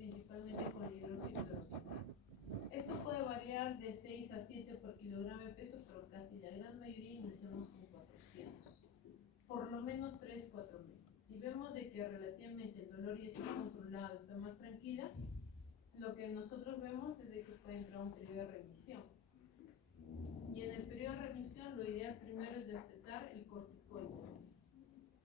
principalmente con hidroxicloroquina. Esto puede variar de 6 a 7 por kilogramo de peso, pero casi la gran mayoría iniciamos con 400. Por lo menos 3-4 meses. Si vemos de que relativamente el dolor ya está controlado, está más tranquila, lo que nosotros vemos es de que puede entrar un periodo de remisión. Y en el periodo de remisión lo ideal primero es destetar el corticoide,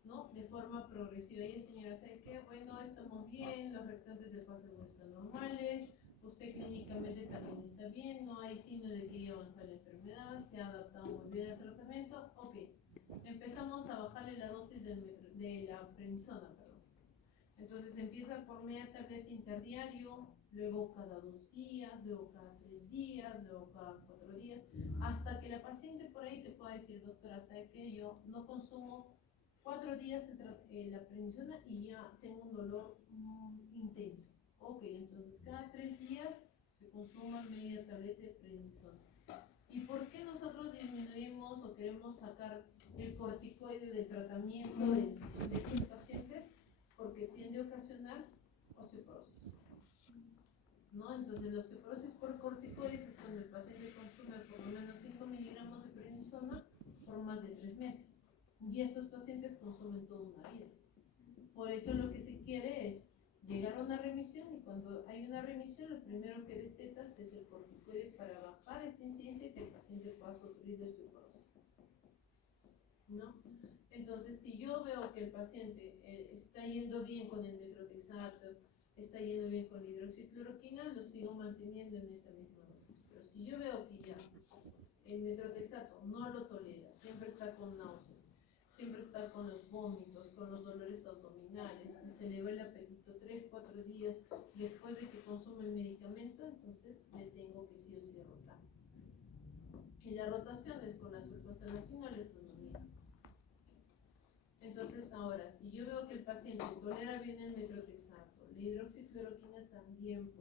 ¿no? De forma progresiva. Y señora, ¿sabe qué? Bueno, estamos bien, los reactantes de fase 1 están normales, usted clínicamente también está bien, no hay signos de que haya avanzado la enfermedad, se ha adaptado muy bien al tratamiento. Ok, empezamos a bajarle la dosis de la prednisona, perdón. Entonces empieza por media tableta interdiario, luego cada 2 días, luego cada 3 días, luego cada 4 días, hasta que la paciente por ahí te pueda decir, doctora, ¿sabe qué? Yo no consumo 4 días la prednisona y ya tengo un dolor intenso. Ok, entonces cada 3 días se consuma media tableta de prednisona. ¿Y por qué nosotros disminuimos o queremos sacar el corticoide del tratamiento de estos pacientes? Porque tiende a ocasionar osteoporosis, ¿no? Entonces la osteoporosis por corticoides es cuando el paciente consume por lo menos 5 miligramos de prednisona por más de 3 meses. Y estos pacientes consumen toda una vida. Por eso lo que se quiere es llegar a una remisión, y cuando hay una remisión lo primero que destetas es el corticoide para bajar esta incidencia y que el paciente pueda sufrir de osteoporosis, ¿no? Entonces, si yo veo que el paciente está yendo bien con el metrotexato, está yendo bien con la hidroxicloroquina, lo sigo manteniendo en esa misma dosis. Pero si yo veo que ya el metrotexato no lo tolera, siempre está con náuseas, siempre está con los vómitos, con los dolores abdominales, se le va el apetito 3-4 días después de que consume el medicamento, entonces le tengo que sí o sí rotar. Y la rotación es con la sulfasalacina o la eflunamida. Entonces ahora, si yo veo que el paciente tolera bien el metrotexato, la hidroxicloroquina también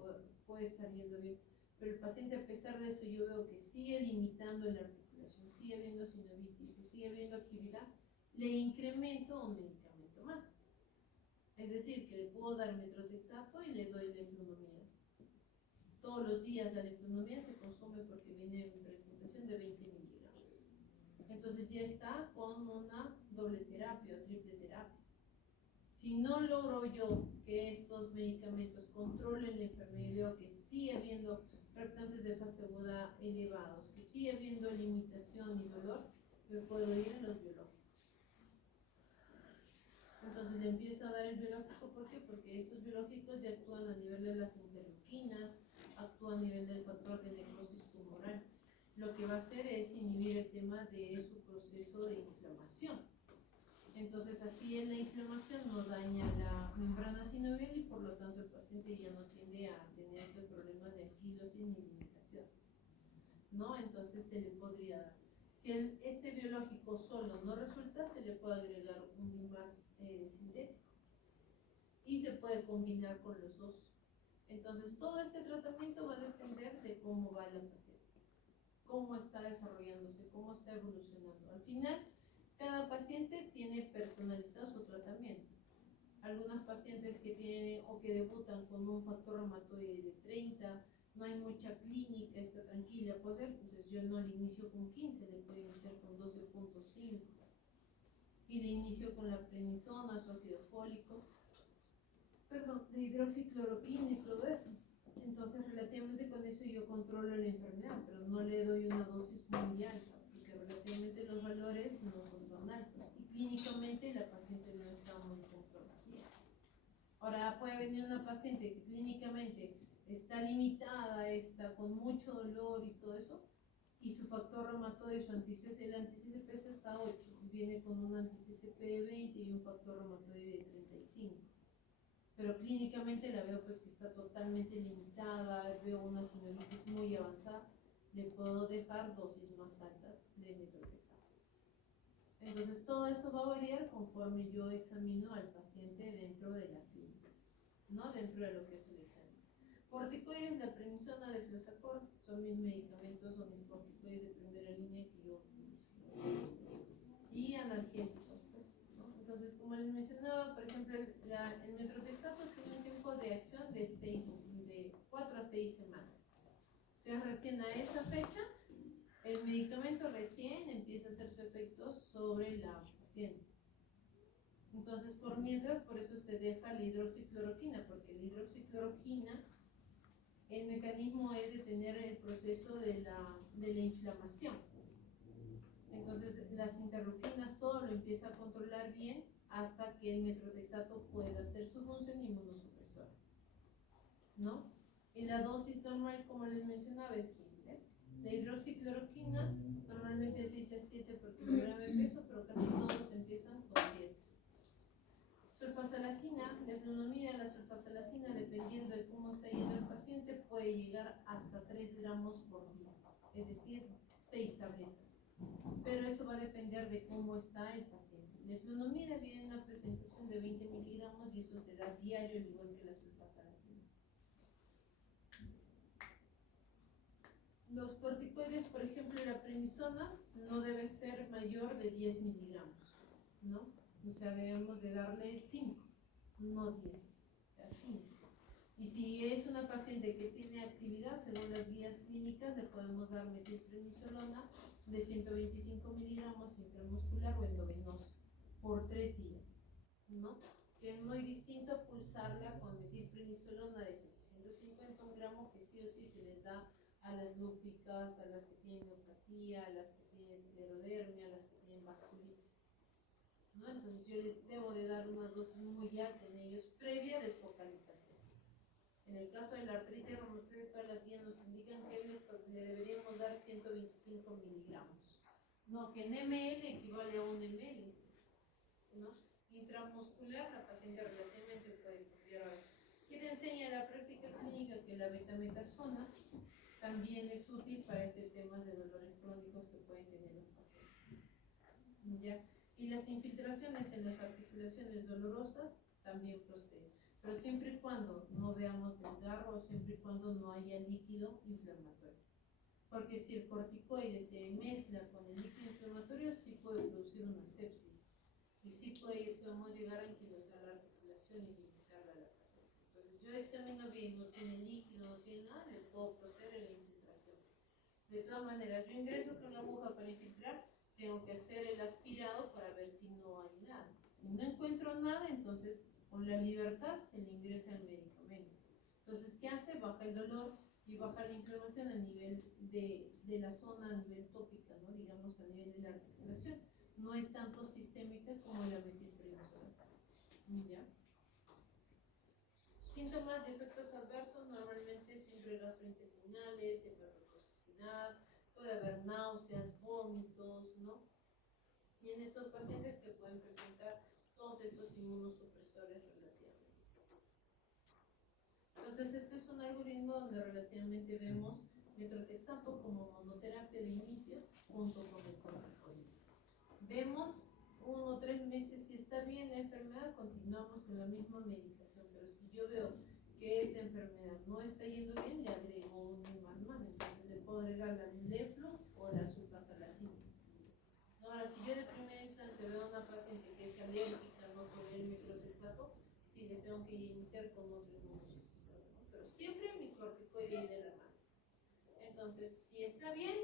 puede estar yendo bien, pero el paciente a pesar de eso yo veo que sigue limitando la articulación, sigue habiendo sinovitis o sigue habiendo actividad, le incremento un medicamento más. Es decir, que le puedo dar metrotexato y le doy leflunomida. Todos los días la leflunomida se consume porque viene en presentación de 20 miligramos. Entonces ya está con una doble terapia o triple terapia. Si no logro yo que estos medicamentos controlen la enfermedad y veo que sigue habiendo reactantes de fase aguda elevados, que sigue habiendo limitación y dolor, me puedo ir a los biológicos. Entonces le empiezo a dar el biológico, ¿por qué? Porque estos biológicos ya actúan a nivel de las interleuquinas, actúan a nivel del factor de necrosis tumoral. Lo que va a hacer es inhibir el tema de su proceso de inflamación. Entonces así en la inflamación no daña la membrana sinovial y por lo tanto el paciente ya no tiende a tener esos problemas de anquilosis ni limitación, ¿no? Entonces se le podría dar. Si este biológico solo no resulta, se le puede agregar un IMAX sintético y se puede combinar con los dos. Entonces todo este tratamiento va a depender de cómo va la paciente, cómo está desarrollándose, cómo está evolucionando. Al final, cada paciente tiene personalizado su tratamiento. Algunas pacientes que tienen o que debutan con un factor reumatoide de 30, no hay mucha clínica, está tranquila, puede ser, entonces yo no le inicio con 15, le puedo iniciar con 12.5 y le inicio con la prednisona, su ácido fólico, perdón, la hidroxicloroquina y todo eso. Entonces relativamente con eso yo controlo la enfermedad, pero no le doy una dosis muy alta, porque relativamente los valores no son tan altos y clínicamente la paciente no está muy comprometida. Ahora puede venir una paciente que clínicamente está limitada, está con mucho dolor y todo eso, y su factor reumatoide, su el anti-CCP es hasta 8, viene con un anti-CCP de 20 y un factor reumatoide de 35. Pero clínicamente la veo pues que está totalmente limitada, veo una sinovitis muy avanzada, le puedo dejar dosis más altas de metrotexato. Entonces todo eso va a variar conforme yo examino al paciente dentro de la clínica, ¿no? Dentro de lo que es el examen. Corticoides, la prednisona de Flacacort, son mis medicamentos o mis corticoides de primera línea que yo utilizo. Y analgésicos, pues, ¿no? Entonces, como les mencionaba, por ejemplo, el metrotexato tiene un tiempo de acción de 4 a 6 semanas. O sea, recién a esa fecha, el medicamento recién empieza a hacer su efecto sobre la paciente. Entonces, por eso se deja la hidroxicloroquina, porque la hidroxicloroquina, el mecanismo es detener el proceso de la inflamación. Entonces, las interleuquinas todo lo empieza a controlar bien hasta que el metrotexato pueda hacer su función inmunosupresora, ¿no? Y la dosis normal, como les mencionaba, es 15. La hidroxicloroquina normalmente se dice 7 por kilogramo de peso, pero casi todos empiezan con 7. Sulfasalacina, leflunomida, la sulfasalacina, dependiendo de cómo está yendo el paciente, puede llegar hasta 3 gramos por día, es decir, 6 tabletas. Pero eso va a depender de cómo está el paciente. Leflunomida viene en una presentación de 20 miligramos y eso se da diario, al igual que la sulfasalacina. Los corticoides, por ejemplo, la prednisona no debe ser mayor de 10 miligramos, ¿no? O sea, debemos de darle 5, no 10, o sea, 5. Y si es una paciente que tiene actividad, según las guías clínicas, le podemos dar metilprednisolona de 125 miligramos intramuscular o endovenoso por 3 días, ¿no? Que es muy distinto a pulsarla con metilprednisolona de 750 gramos, que sí o sí se les da a las lúpicas, a las que tienen miopatía, a las que tienen esclerodermia, a las que tienen vasculitis, ¿no? Entonces yo les debo de dar una dosis muy alta en ellos previa desfocalización. En el caso de la artritis reumatoide, todas las guías nos indican que le deberíamos dar 125 miligramos. No, que en ml equivale a 1 ml, ¿no? Intramuscular, la paciente relativamente puede copiar algo. ¿Qué te enseña la práctica clínica? Que la betametasona también es útil para este tema de dolores crónicos que pueden tener los pacientes, ¿ya? Y las infiltraciones en las articulaciones dolorosas también proceden, pero siempre y cuando no veamos desgarro, siempre y cuando no haya líquido inflamatorio. Porque si el corticoide se mezcla con el líquido inflamatorio, sí puede producir una sepsis. Y sí podemos llegar a anquilosar la articulación y limitarla a la paciente. Entonces, yo examino bien, no tiene líquido, no tiene nada, le puedo proceder a la infiltración. De todas maneras, yo ingreso con la aguja para infiltrar, tengo que hacer el aspirado para ver si no hay nada. Si no encuentro nada, entonces con la libertad se le ingresa el medicamento. Entonces, ¿qué hace? Baja el dolor y baja la inflamación a nivel de la zona, a nivel tópica, ¿no? Digamos a nivel de la articulación. No es tanto sistémica como la metilprednisolona. ¿Ya? Síntomas de efectos adversos, normalmente siempre gastrointestinales, hepatotoxicidad, puede haber náuseas, vómitos, ¿no? Y en estos pacientes que pueden presentar todos estos inmunosupresores relativamente. Entonces, este es un algoritmo donde relativamente vemos metrotexato como monoterapia de inicio junto con el corticoide. Vemos 1 o 3 meses, si está bien la enfermedad, continuamos con la misma medicación, pero si yo veo que esta enfermedad no está yendo bien, le agrego un imaman, entonces le puedo agregar la leflo o la sulfasalacina. Ahora, si yo de primera instancia veo a una paciente que es alérgica, no tolera el metrotexato, sí le tengo que iniciar con otro inmunosupresor, ¿no? Pero siempre mi corticoide de la mano. Entonces, si está bien,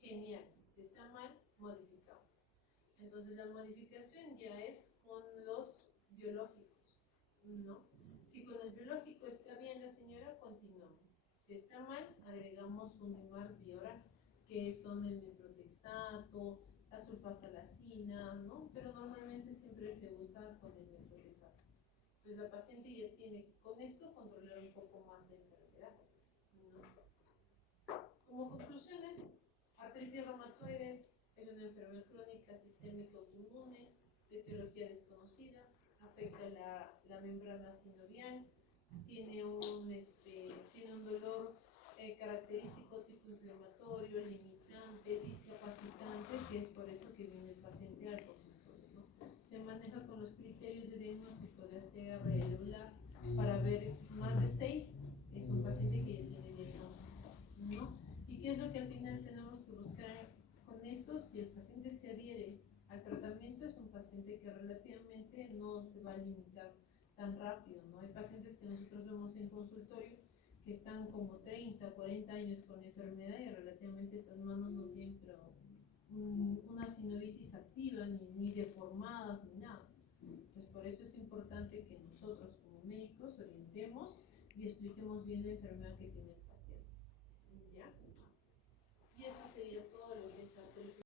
genial. Si está mal, modificamos. Entonces, la modificación ya es con los biológicos, ¿no? Si con el biológico está bien la señora, continuamos. Si está mal, agregamos un IMAR bioral, que son el metrotexato, la sulfasalacina, ¿no? Pero normalmente siempre se usa con el metrotexato. Entonces, la paciente ya tiene con esto controlar un poco más la enfermedad, ¿no? Como conclusiones, artritis reumatoide es una enfermedad crónica sistémica autoinmune de etiología desconocida, afecta la membrana sinovial, tiene un dolor característico tipo inflamatorio, limitante, discapacitante, que es por eso que viene el paciente al consultorio, ¿no? Se maneja con los criterios de diagnóstico de ACR celular para ver más de 6, es un paciente que ya tiene diagnóstico, ¿no? ¿Y qué es lo que al final tenemos que buscar con esto? Si el paciente se adhiere al tratamiento, es un paciente que relativamente se va a limitar tan rápido, ¿no? Hay pacientes que nosotros vemos en consultorio que están como 30, 40 años con enfermedad y relativamente esas manos no tienen pero una sinovitis activa, ni deformadas, ni nada. Entonces, por eso es importante que nosotros como médicos orientemos y expliquemos bien la enfermedad que tiene el paciente. ¿Ya? Y eso sería todo lo que es